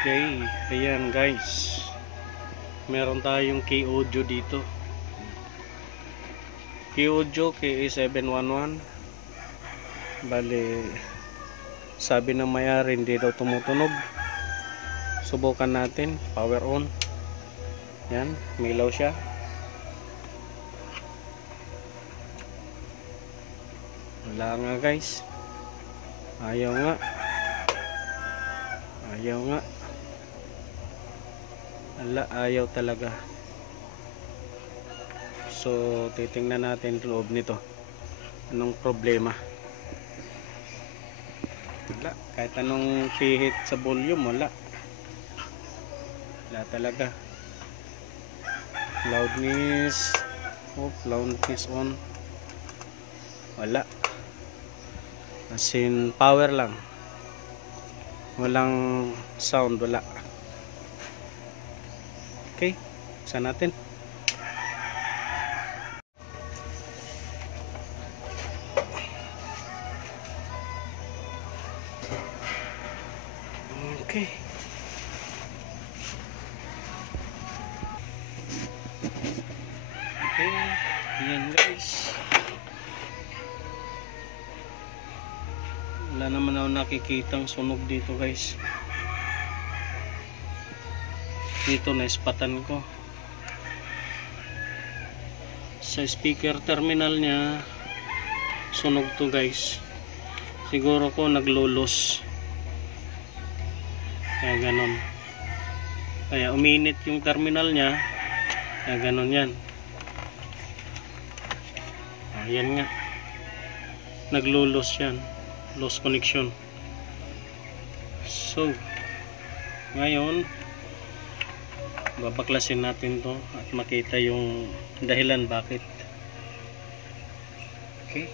Okay, ayan guys. Meron tayong key audio dito. Key audio KA711. Bale, sabi ng may-ari hindi daw tumutunog. Subukan natin, power on. Yan, milaw siya. Wala nga guys. Ayaw nga. Ayaw nga. Ala, ayaw talaga. So, titingnan natin loob nito. Anong problema? Wala. Kahit anong pihit sa volume, wala. Wala talaga. Loudness. Oh, loudness on. Wala. As in, power lang. Walang sound, wala. Okay, saan natin? Okay. Okay, yan guys. Wala naman ako nakikitang sunog dito guys. Dito naispatan ko sa speaker terminal niya, sunog to guys. Siguro ko naglulos, kaya ganon, kaya uminit yung terminal niya, kaya ganon yan. Ayan nga, naglulos yan, lost connection. So ngayon babaklasin natin to at makita yung dahilan bakit. Okay,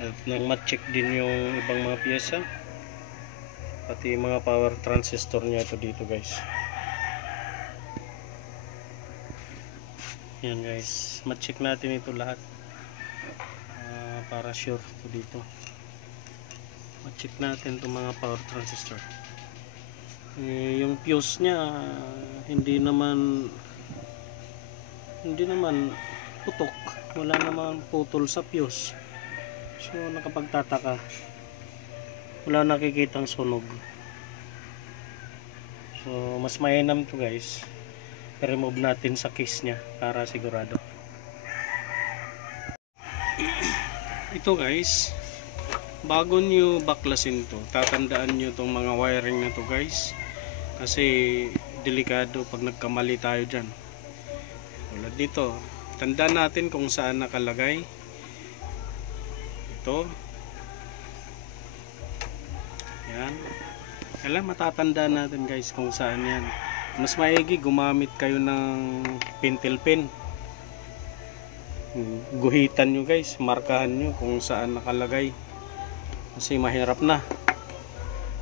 at nang ma-check din yung ibang mga piyesa, pati mga power transistor nya ito dito guys. Yan guys, ma-check natin ito lahat para sure ito dito. Ma-check natin itong mga power transistor. Yung fuse nya hindi naman putok, wala naman putol sa fuse. So nakapagtataka, wala nakikitang sunog. So mas mainam to guys, remove natin sa case nya para sigurado. Ito guys, bago nyo baklasin to, tatandaan nyo itong mga wiring na to guys, kasi delikado pag nagkamali tayo dyan. Tulad dito, tandaan natin kung saan nakalagay ito. Yan, kailangan matatandaan natin guys kung saan yan. Mas maigi gumamit kayo ng pentel pen. Guhitan nyo guys, markahan nyo kung saan nakalagay, kasi mahirap na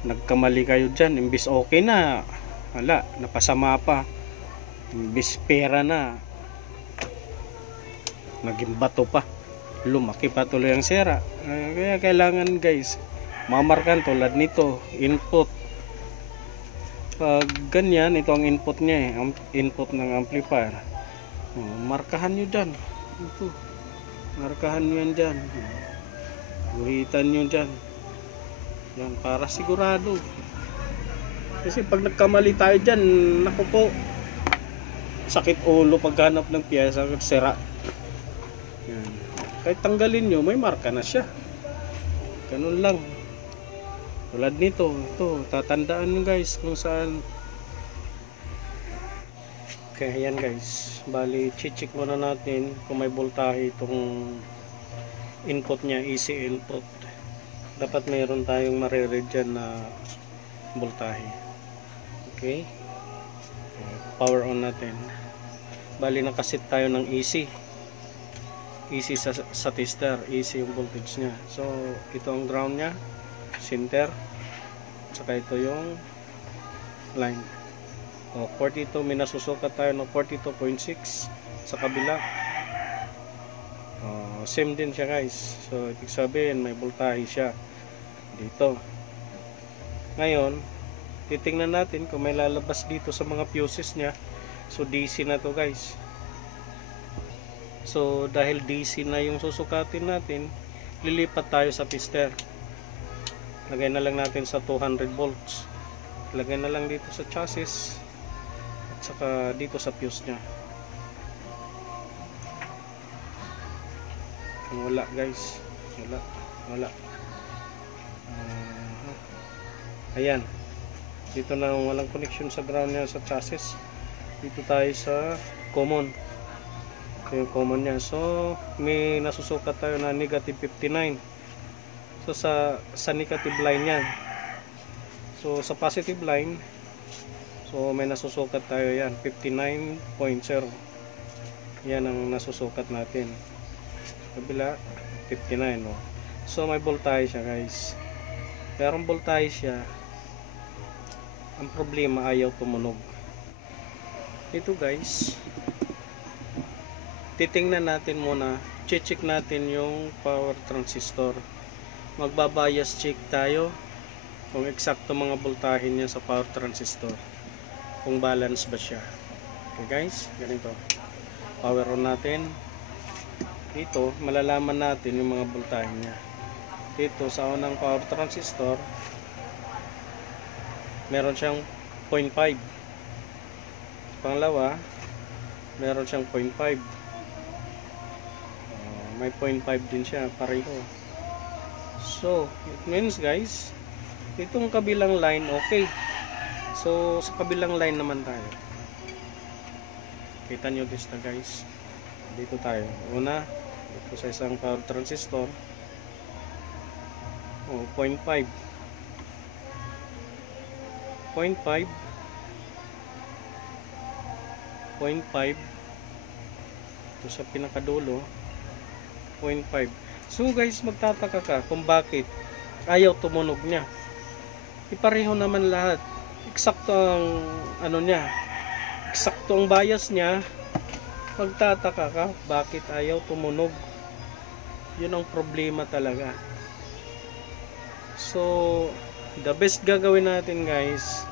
nagkamali kayo dyan. Imbis okay na, wala, napasama pa. Imbis pera na, naging bato pa, lumaki pa tuloy ang sira. Kaya kailangan guys mamarkan tulad nito, input. Pag ganyan, ito ang input nya ang input ng amplifier. Markahan nyo dyan. Ito, markahan nyo yan dyan, guhitan nyo dyan yan, para sigurado. Kasi pag nagkamali tayo dyan, naku po, sakit ulo paghanap ng piyesa, sira yan. Kahit tanggalin nyo, may marka na siya, ganun lang. Tulad nito, ito, tatandaan nyo guys kung saan. Okay, ayan guys, bali check muna natin kung may voltahe itong input nya, AC input. Dapat mayroon tayong mariread dyan na voltahe. Okay, power on natin. Bali nakaset tayo ng AC sa tester, AC yung voltage nya. So ito ang ground nya, center, saka ito yung line. 42, may nasusukat tayo ng 42.6 sa kabila. Same din siya guys. So ibig sabihin may voltahe siya dito. Ngayon titingnan natin kung may lalabas dito sa mga fuses nya. So DC na to guys. So dahil DC na yung susukatin natin, lilipat tayo sa piston. Lagay na lang natin sa 200 volts. Lagay na lang dito sa chassis at saka dito sa fuse nya. Wala guys, wala. Ayan, dito na walang connection sa ground nya sa chassis. Dito tayo sa common. Ito yung common nya. So may nasusukat tayo na negative 59. So sa negative line yan. So sa positive line, so may nasusukat tayo yan 59.0. Yan ang nasusukat natin. Kabila 59, no? So may voltage siya guys. Merong voltage siya. Ang problema, ayaw tumunog. Ito guys, titingnan natin muna, check natin yung power transistor. Magbabias check tayo kung eksakto mga voltahe niya sa power transistor, kung balance ba siya. Okay guys, ganito. Power on natin. Dito malalaman natin yung mga voltahe niya. Dito sa unang power transistor, meron siyang 0.5. Pangalawa, meron siyang 0.5. May 0.5 din siya, pareho. So it means guys, itong kabilang line okay. So sa kabilang line naman tayo. Kita nyo this na guys. Dito tayo. Una, dito sa isang power transistor. 0.5. 0.5. 0.5. Ito sa pinakadulo. 0.5. So guys, magtataka ka kung bakit ayaw tumunog niya. Ipareho naman lahat. Eksakto ang ano niya. Eksakto ang bias niya. Magtataka ka bakit ayaw tumunog. Yun ang problema talaga. So the best gagawin natin guys,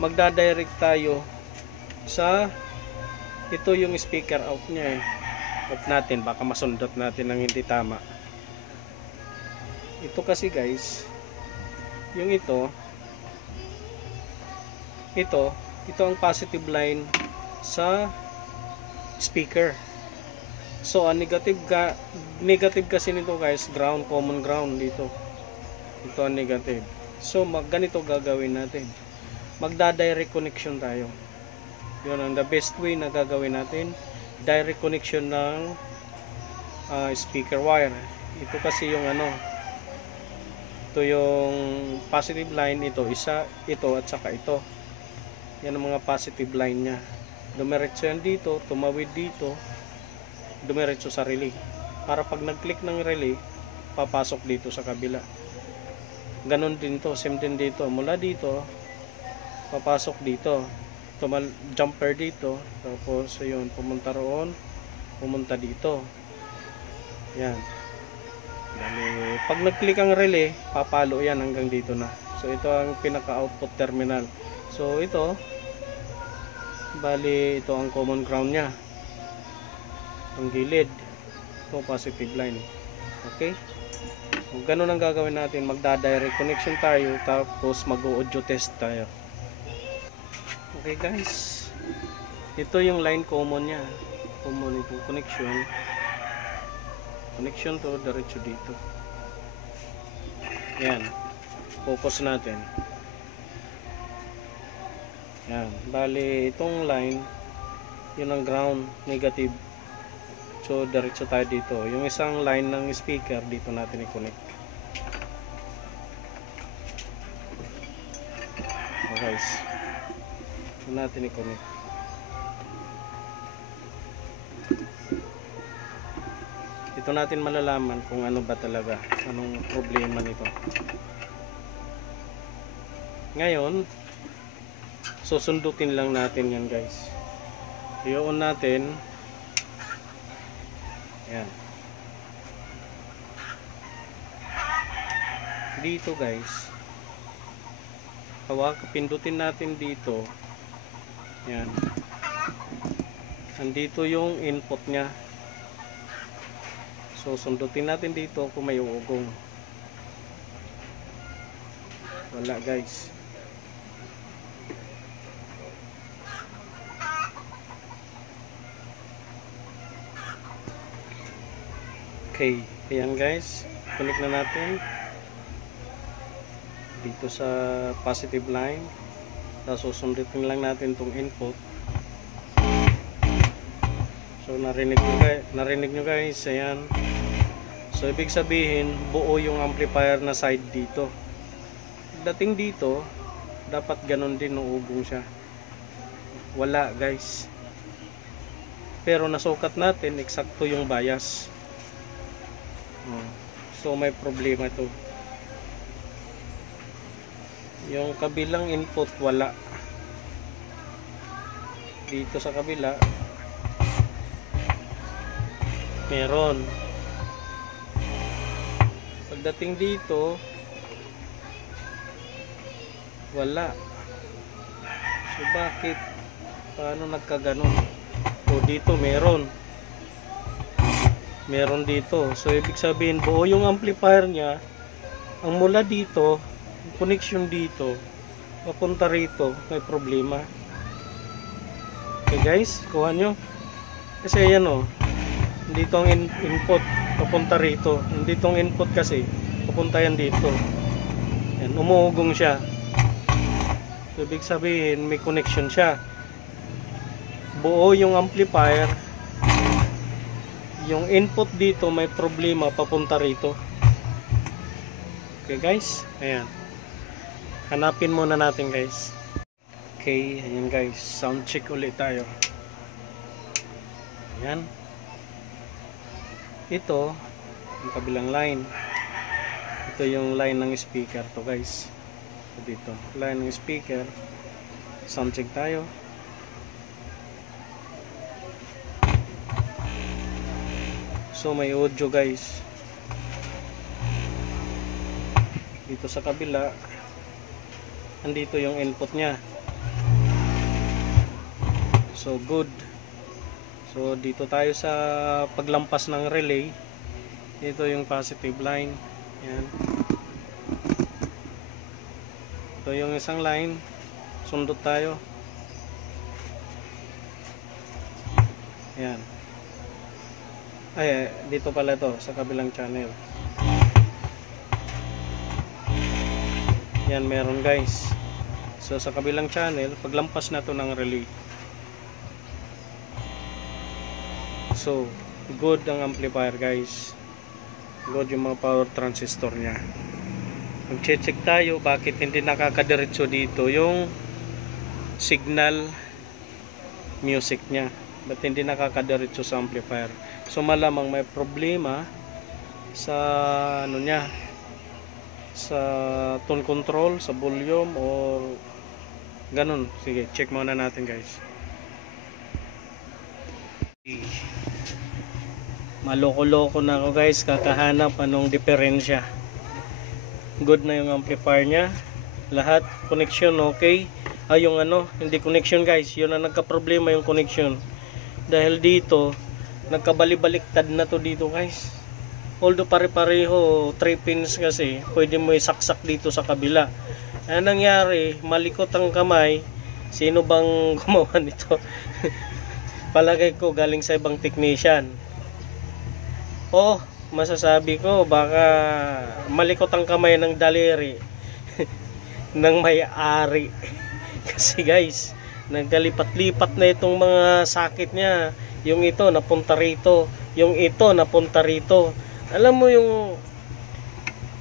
magdadirect tayo sa ito yung speaker out niya off natin, baka masundot natin ng hindi tama. Ito kasi guys, yung ito ang positive line sa speaker. So ang negative kasi nito guys, ground, common ground dito. Ito ang negative. So ganito gagawin natin, magda-direct connection tayo. Yun ang the best way na gagawin natin, direct connection ng speaker wire. Ito kasi yung ano, ito yung positive line, ito isa, ito at saka ito. Yan ang mga positive line nya. Dumiretso yan dito, tumawid dito, dumiretso sa relay. Para pag nag-click ng relay, papasok dito sa kabila. Ganon din to, same din dito. Mula dito, papasok dito. Jumper dito. Tapos, ayun, pumunta roon, pumunta dito. Yan. Dali, pag nag-click ang relay, papalo yan hanggang dito na. So, ito ang pinaka-output terminal. So, ito, bali, ito ang common ground nya. Ang gilid. Ito, positive line. Okay? Kung ganun ang gagawin natin, magda-direct connection tayo, tapos mag-audio test tayo. Okay guys, ito yung line common nya. Common itong connection to diretso dito. Yan, focus natin. Yan, bali itong line, yun ang ground, negative. So diretso tayo dito. Yung isang line ng speaker, dito natin i-connect. Okay guys, dito natin i-connect. Dito natin malalaman kung ano ba talaga, anong problema nito. Ngayon, susundutin lang natin yan guys. I-on natin. Yan. Dito guys, pindutin natin dito. Yan. Andito yung input nya. So sundutin natin dito kung may ugong. Wala guys. Okay, ayan guys, connect na natin dito sa positive line. Tapos susundutin lang natin tong input. So narinig nyo guys, ayan. So ibig sabihin buo yung amplifier na side dito. Dating dito dapat ganun din uubong siya. Wala guys, pero nasukat natin eksakto yung bias. So may problema to. Yung kabilang input wala. Dito sa kabila meron. Pagdating dito wala. So bakit? Paano nagkaganon? O dito meron dito. So ibig sabihin buo yung amplifier nya. Ang mula dito, connection dito papunta rito, may problema. Okay guys, kuha nyo. Kasi yan o, dito ang input papunta rito. Dito ang input kasi papunta yan dito. Yan, umuugong siya. So ibig sabihin may connection siya. Buo yung amplifier. Yung input dito may problema papunta rito. Okay guys, ayan. Hanapin muna natin guys. Okay, ayan guys, sound check ulit tayo. Ayan. Ito yung kabilang line. Ito yung line ng speaker to guys. Dito, line ng speaker. Sound check tayo. So may audio guys. Dito sa kabila, andito yung input nya. So good. So dito tayo sa paglampas ng relay. Ito yung positive line. Yan. Ito yung isang line. Sundot tayo. Yan. Ay, dito pala to sa kabilang channel. Yan, meron guys. So sa kabilang channel, paglampas na to ng relay. So good ang amplifier guys. Good yung mga power transistor nya. Mag-check tayo bakit hindi nakakadiretso dito yung signal music nya. Ba't hindi nakakadiretso sa amplifier? So malamang may problema sa ano nya, sa tone control, sa volume or ganun. Sige, check muna natin guys. Maloko-loko na ako guys, kakahanap anong diferensya. Good na yung amplifier nya. Lahat connection okay. Yung ano, hindi connection guys, yun ang nagka-problema yung connection. Dahil dito nagkabali-baliktad na to dito guys. Although pare-pareho 3 pins kasi, pwede mo isaksak dito sa kabila. Ang nangyari, malikot ang kamay. Sino bang gumawa nito? Palagay ko galing sa ibang technician. Masasabi ko baka malikot ang kamay ng daliri ng may-ari. Kasi guys, nagkalipat-lipat na itong mga sakit niya. Yung ito napunta rito, yung ito napunta rito. Alam mo yung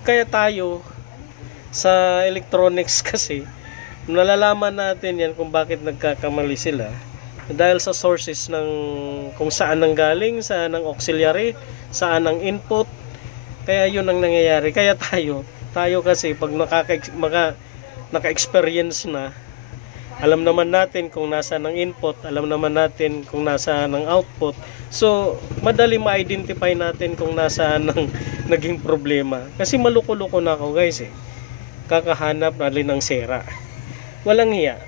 kaya tayo sa electronics kasi nalalaman natin yan kung bakit nagkakamali sila dahil sa sources ng kung saan nang galing, saan ang auxiliary, saan ang input. Kaya yun ang nangyayari. Kaya tayo kasi pag naka-experience na, alam naman natin kung nasa ng input, alam naman natin kung nasa ng output. So, madali ma-identify natin kung nasa ng naging problema. Kasi maluko-luko na ako guys eh. Kakahanap na rin ng sera. Walang hiya.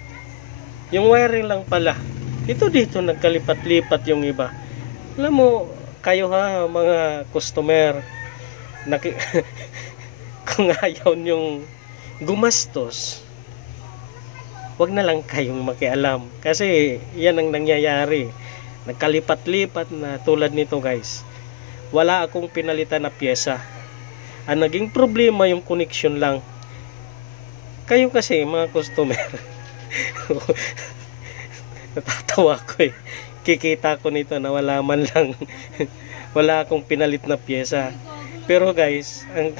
Yung wiring lang pala. Dito nagkalipat-lipat yung iba. Alam mo, kayo ha, mga customer, kung ayaw nyong gumastos, wag na lang kayong makialam. Kasi yan ang nangyayari. Nagkalipat-lipat na tulad nito guys. Wala akong pinalitan na pyesa. Ang naging problema yung connection lang. Kayo kasi mga customer, natatawa ko eh. Kikita ko nito na wala man lang wala akong pinalit na pyesa. Pero guys, ang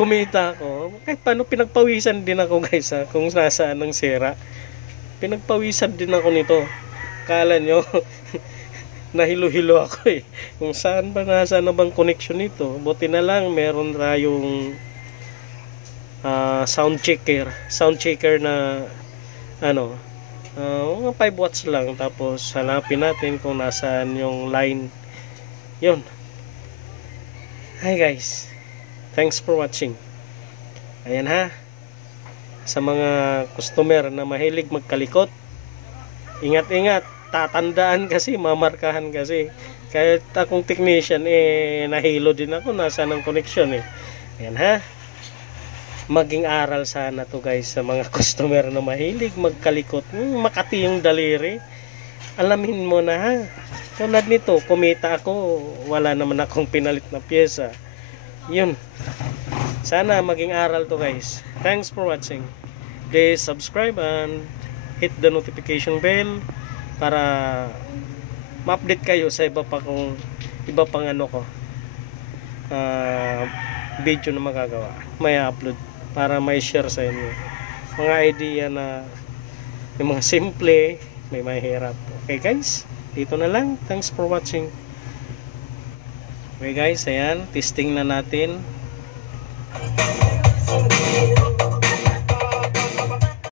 kumita ko, kahit paano pinagpawisan din ako guys ha, kung nasaan ang sira. Pinagpawisan din ako nito. Kala nyo, nahilo-hilo ako eh. Kung saan ba, nasaan na bang connection nito? Buti na lang, meron tayong sound checker na ano, mga 5 watts lang. Tapos hanapin natin kung nasaan yung line. Yun. Hi guys, thanks for watching. Ayan ha, sa mga customer na mahilig magkalikot, ingat-ingat. Tatandaan kasi, mamarkahan kasi. Kahit akong technician nahilo din ako, nasaan ang connection eh. Ayan ha, maging aral sana to guys sa mga customer na mahilig magkalikot. Makati yung daliri, alamin mo na ha. Tulad nito, kumita ako, wala naman akong pinalit na pyesa. Yun, sana maging aral to guys. Thanks for watching. Please subscribe and hit the notification bell para ma-update kayo sa iba pang ano ko, video na magagawa, may upload, para may share sa inyo mga idea na may mga simple, may mahirap. Okay guys, dito na lang. Thanks for watching. Okay guys, ayan, testing na natin.